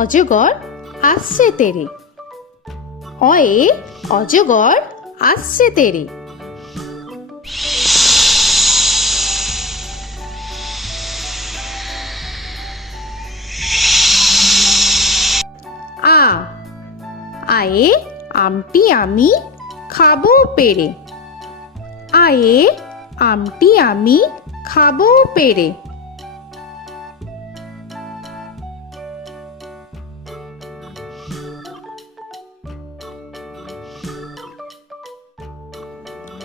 অজগর আসছে তেরে। অয়ে অজগর আসছে তেরে। আ আয়ে আমটি আমি খাবো পেরে। আয়ে আমটি আমি খাবো পেরে।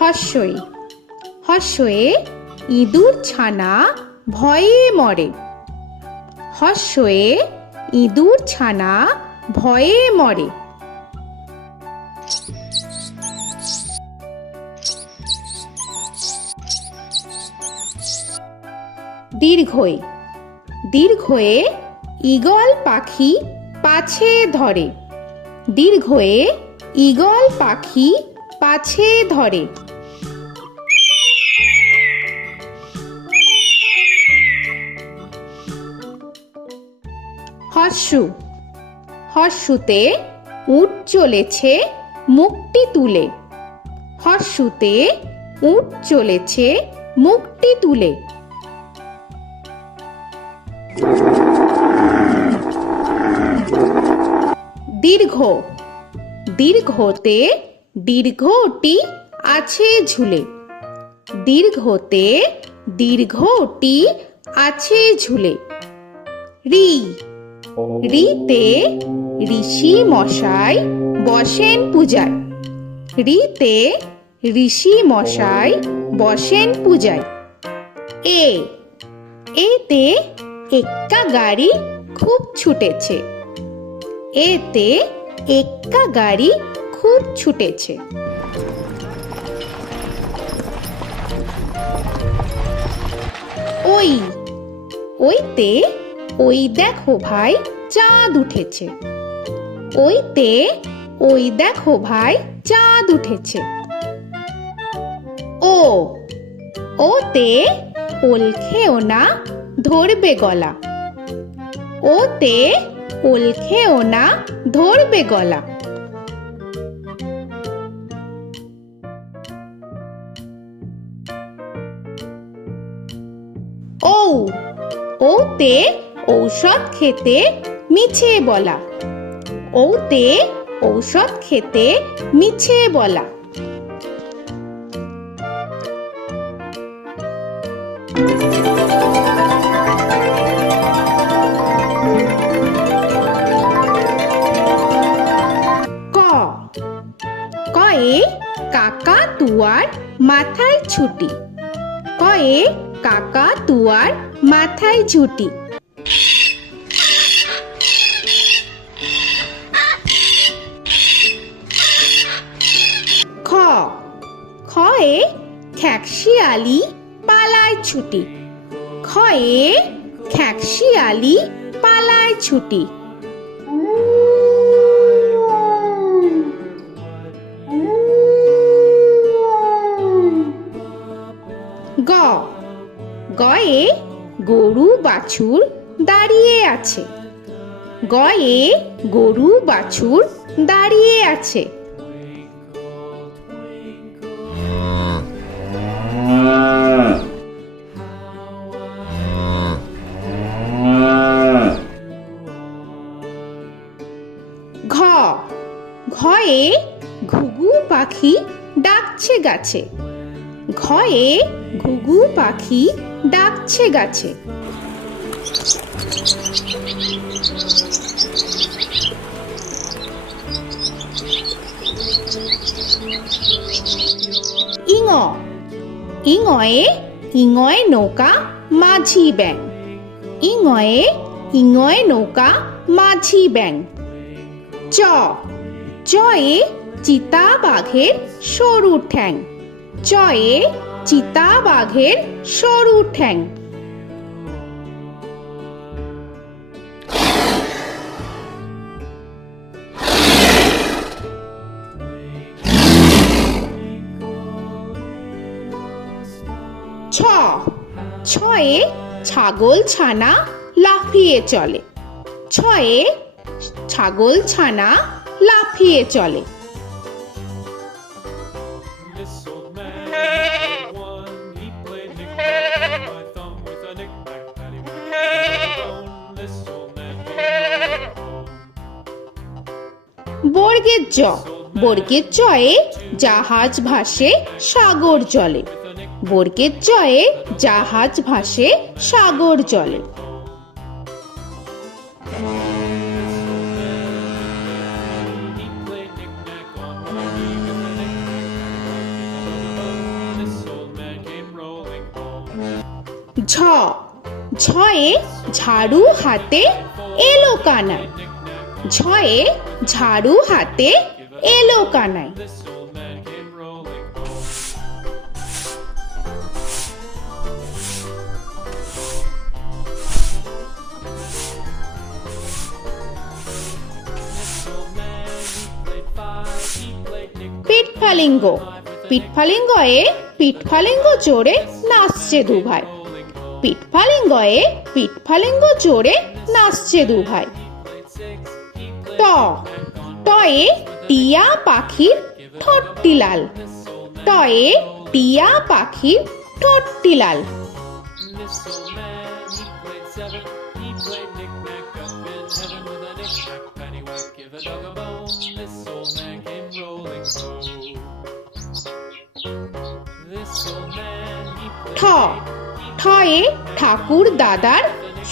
হর্ষই হর্ষয়ে ইঁদুর ছানা ভয়ে মরে। হর্ষয়ে ইঁদুর ছানা ভয়ে মরে। দীর্ঘই দীর্ঘয়ে ঈগল পাখি পাছে ধরে। দীর্ঘয়ে ঈগল পাখি পাছে ধরে। হর্ষু হর্ষুতে উট চলেছে মুখটি তুলে। হর্ষুতে উট চলেছে মুখটি তুলে। দীর্ঘ দীর্ঘতে দীর্ঘটি আছে ঝুলে। দীর্ঘতে দীর্ঘটি আছে ঝুলে। রি রিতে ঋষি মশাই বসেন পূজায়। রিতে ঋষি মশাই বসেন পূজায়। এ এতে এক্কা গাড়ি খুব ছুটেছে। এতে এক্কা গাড়ি খুব ছুটেছে। ওই ওইতে ওই দেখো ভাই চাঁদ উঠেছে। ওইতে ওই দেখো ভাই চাঁদ উঠেছে। ও ওতে ওল খেও না ধরবে গলা। ওতে ওল খেও না ধরবে গলা। ঔ ওতে ঔষধ খেতে মিছে বলা। ওতে ঔষধ খেতে মিছে বলা। ক কয়ে কাকা তুয়ার মাথায় ছুটি। কয়ে কাকা তুয়ার মাথায় ঝুটি। খ খয়ে খ্যাকশিয়ালি পালায় ছুটি। খয়ে খ্যাকশিয়ালি পালায় ছুটি। গ গয়ে গরু বাছুর দাঁড়িয়ে আছে। গয়ে গরু বাছুর দাঁড়িয়ে আছে। ঘ ঘয়ে ঘুঘু পাখি ডাকছে গাছে। ঘয়ে ঘুঘু পাখি ডাকছে গাছে। ইঙ ইঙয়ে ইঙয়ে নৌকা মাঝি ব্যাং। ইঙয়ে ইঙয়ে নৌকা মাঝি ব্যাং। চ চয়ে চিতা বাঘের সরু ঠ্যাং। চয়ে চিতা বাঘের সরু ঠ্যাং। ছ ছয়ে ছাগল ছানা লাফিয়ে চলে। ছয়ে ছাগল ছানা লাফিয়ে চলে। This old man had one. He played knick-knack on my thumb with a knick-knack, paddywhack, bone. This old man came rolling home. বর্গের জ, বর্গের জয়ে জাহাজ ভাসে সাগর জলে। বর্গের জয়ে জাহাজ ভাসে সাগর জলে। He played knick-knack on my knee with a knick-knack, this old man came rolling home. ঝ, ঝয়ে ঝাড়ু হাতে এলো কানাই। ঝয়ে ঝাড়ু হাতে এলো Kanai. This old man came rolling home. This old man, he played five. He played knick-knack. পিঠফালিঙ্গ, পিঠফালিঙ্গয়ে পিঠফালিঙ্গ জোরে নাচছে দুভাই। পিঠফালিঙ্গয়ে পিঠফালিঙ্গ জোরে নাচছে দুভাই। ট, টয়ে টিয়া পাখির ঠোঁটটি লাল। টয়ে টিয়া পাখির ঠোঁটটি লাল। This old man, he played seven. He played knick-knack up in heaven with a knick-knack, paddywhack, give a dog a bone. This old man came rolling home. This old man, he ঠ, played ঠয়ে ঠাকুর দাদার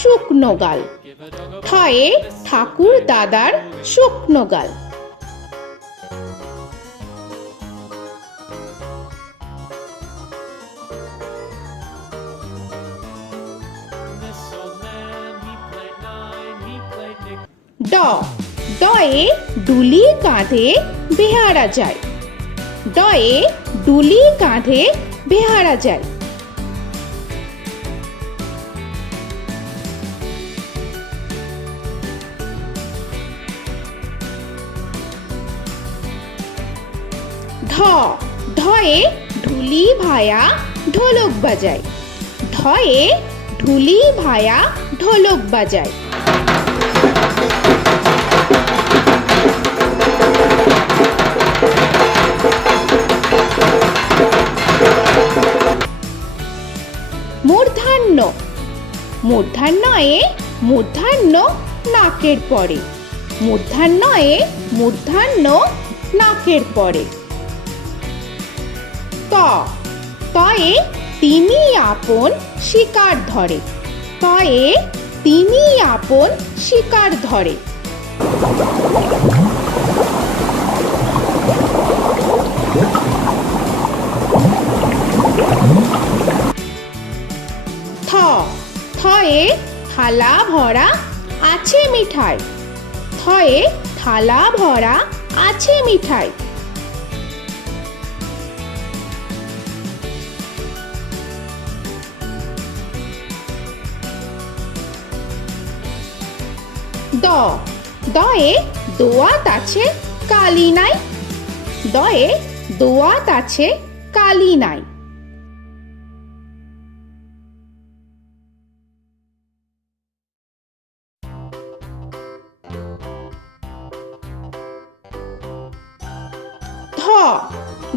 শুকনো গাল। give a dog a ঠয়ে ঠাকুর দাদার শুকনো গাল। This old man, he played nine. He played knick. ড, ডয়ে ডুলি কাঁধে বেহারা যায়। ডয়ে ডুলি কাঁধে বেহারা যায়। ঢ, ঢয়ে ঢুলি ভায়া ঢোলক বাজায়। ঢয়ে ঢুলি ভায়া ঢোলক বাজায়। মূর্ধন্য, মূর্ধন্যয়ে মূর্ধন্য নাকের পরে। মূর্ধন্যয়ে মূর্ধন্য নাকের পরে। ত, তয়ে তিনি আপন শিকার ধরে। তয়ে তিনি আপন শিকার ধরে। থ, থয়ে থালা ভরা আছে মিঠাই। থয়ে থালা ভরা আছে মিঠাই। দ, দয়ে দোয়াত আছে কালি নাই। দয়ে দোয়াত আছে কালি নাই। ধ,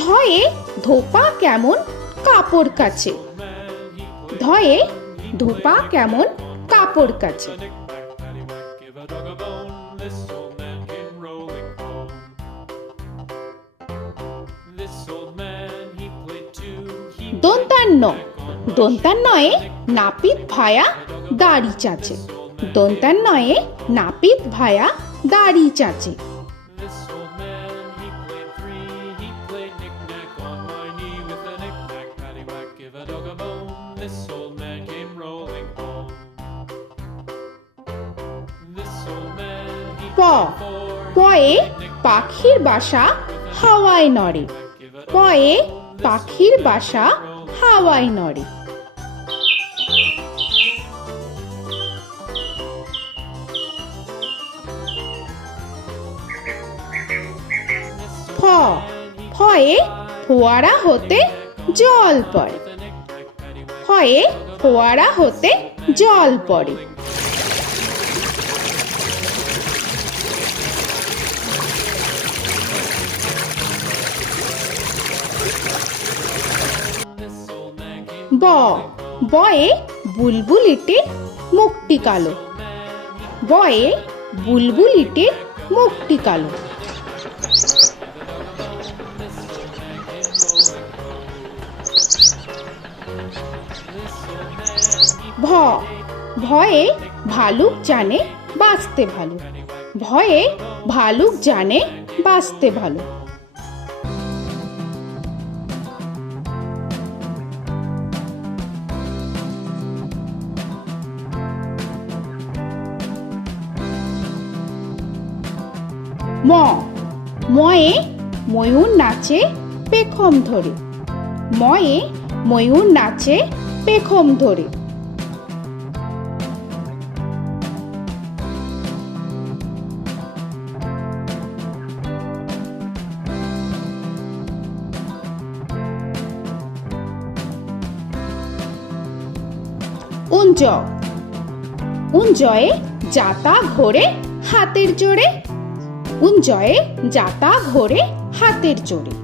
ধয়ে ধোপা কেমন কাপড় কাচে। ধয়ে ধোপা কেমন কাপড় কাচে। Knick-knack, paddywhack, give a dog a bone. This old man came rolling home. This old man, he played two. He দন্তান্ন, দন্তান্নয়ে নাপিত ভায়া দাড়ি চাচে। দন্তান্নয়ে নাপিত ভায়া দাড়ি চাচে। This old man, he played three. He played knick-knack on my knee with a knick-knack, paddywhack, give a dog a bone. This old man came rolling home. This old man, he প, played four. পয়ে পাখির বাসা হাওয়ায় নড়ে। পয়ে পাখির বাসা হাওয়ায় নড়ে। ফ, ফয়ে ফোয়ারা হতে জল পড়ে। ফয়ে ফোয়ারা হতে জল পড়ে। ব বয়ে বুলবুলিটির মুখটি কালো বয়ে বুলবুলিটির মুখটি কালো ভ ভয়ে ভালুক জানে বাঁচতে ভালো ভয়ে ভালুক জানে বাঁচতে ভালো ম ময়ে ময়ূর নাচে পেখম ধরে ময়ে ময়ূর নাচে পেখম ধরে উঞ্জ উঞ্জয়ে যাতা ঘোরে হাতের জোরে উঞ্জয়ে যাতা ঘোরে হাতের জোরে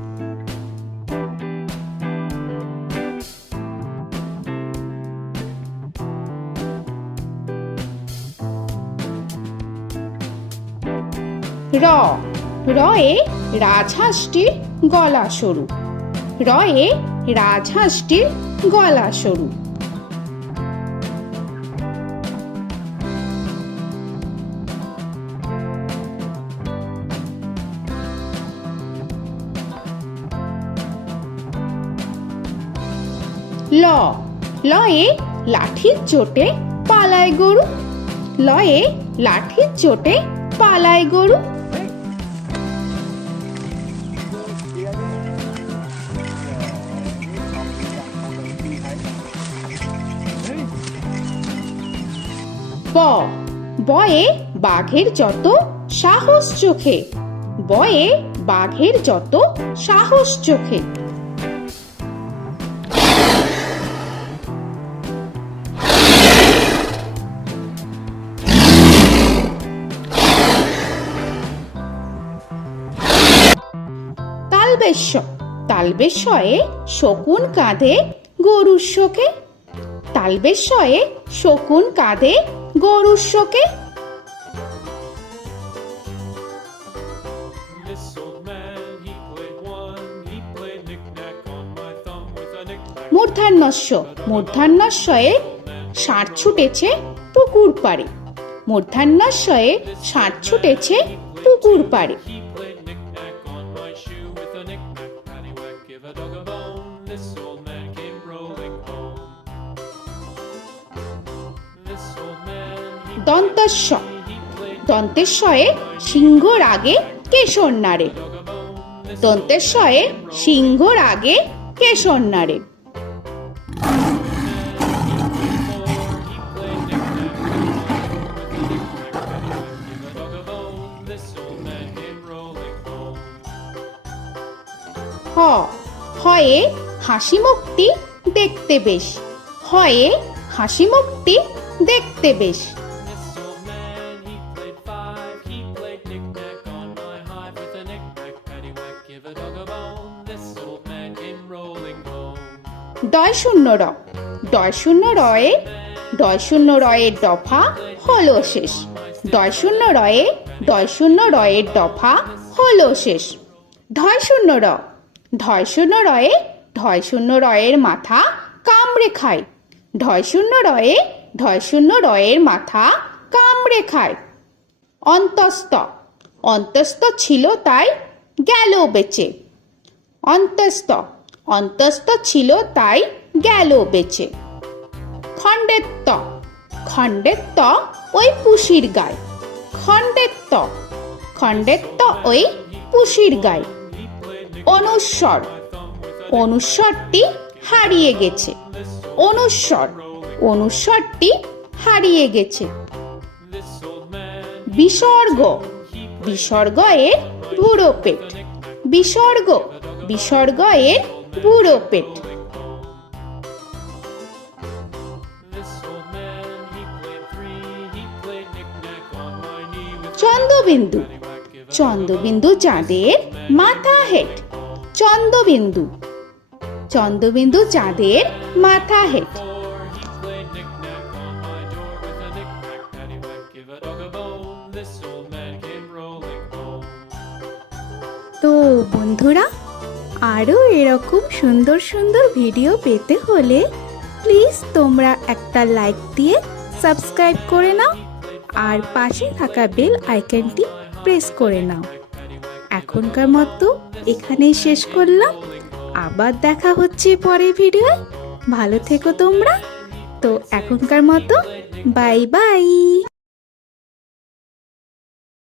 র রয়ে রাজহাঁসটির গলা সরু রয়ে রাজহাঁসটির গলা সরু ল লয়ে লাঠির চোটে পালায় গরু লয়ে লাঠির চোটে পালায় গরু ব বয়ে বাঘের যত সাহস চোখে বয়ে বাঘের যত সাহস চোখে তালবেশ্য তালবেশ্যয়ে শকুন কাঁধে গরুর শোকে তালবেশ্যয়ে শকুন কাঁধে গরুর শোকে This old man, he played one. He played knick-knack on my thumb with a knick-knack. মূর্ধন্যস্য মূর্ধন্যস্যয়ে ষাঁড় ছুটেছে পুকুর পাড়ে মূর্ধন্যস্যয়ে ষাঁড় ছুটেছে পুকুর পাড়ে He played knick-knack on my shoe with a knick-knack, paddywhack, give a dog a bone. This old man came rolling home. This old man, he দন্তস্য played দন্তেশ্বয়ে সিংহর আগে কেশর নাড়ে dog a bone. This দন্তেশ্বয়ে সিংহর আগে কেশর নাড়ে he played knick-knack on my with a knick-knack, paddywhack, give a dog a bone. This old man came rolling home. হ হয়ে হাসি মুখটি দেখতে বেশ হয়ে হাসি মুখটি দেখতে বেশ This old man, he played five. He played knick-knack on my hive with a knick-knack, paddywhack, give a dog a bone. This old man came rolling home. ডয় শূন্য র ডয় শূন্য রয়ে ডয় শূন্য রয়ের দফা হলো শেষ ডয় শূন্য রয়ে ডয় শূন্য রয়ের দফা হলো শেষ ঢয় শূন্য র ঢয় শূন্য রয়ে ঢয় শূন্য রয়ের মাথা কামড়ে খায় ঢয় শূন্য রয়ে ঢয় শূন্য রয়ের মাথা কামড়ে খায় অন্তস্থ অন্তস্থ ছিল তাই গেল বেঁচে অন্তস্থ অন্তস্থ ছিল তাই গেল বেঁচে খণ্ডেত্ব খণ্ডেত্ব ওই পুষির গায় খণ্ডেত্ব খণ্ডেত্ব ওই পুষির গায় অনুস্বর অনুস্বরটি হারিয়ে গেছে অনুস্বর অনুস্বরটি হারিয়ে গেছে This old man, বিসর্গ বিসর্গ এর বুড়ো পেট বিসর্গ বিসর্গ এর বুড়ো পেট this old man, he played three. He played knick-knack on my knee with Chandrabindu paddywhack, give a Chandrabindu চাঁদের মাথা হেট চন্দ্রবিন্দু চন্দ্রবিন্দু চাঁদের মাথা হেঁট। Before he played knick-knack on my door with a knick-knack, paddywhack, give a dog a bone. This old man came rolling home. তো বন্ধুরা, আরও এরকম সুন্দর সুন্দর ভিডিও পেতে হলে প্লিজ তোমরা একটা লাইক দিয়ে সাবস্ক্রাইব করে নাও আর পাশে থাকা বেল আইকনটি প্রেস করে নাও। এখনকার মতো এখানেই শেষ করলাম, আবার দেখা হচ্ছে পরের ভিডিও। ভালো থেকো তোমরা। তো এখনকার মতো বাই বাই।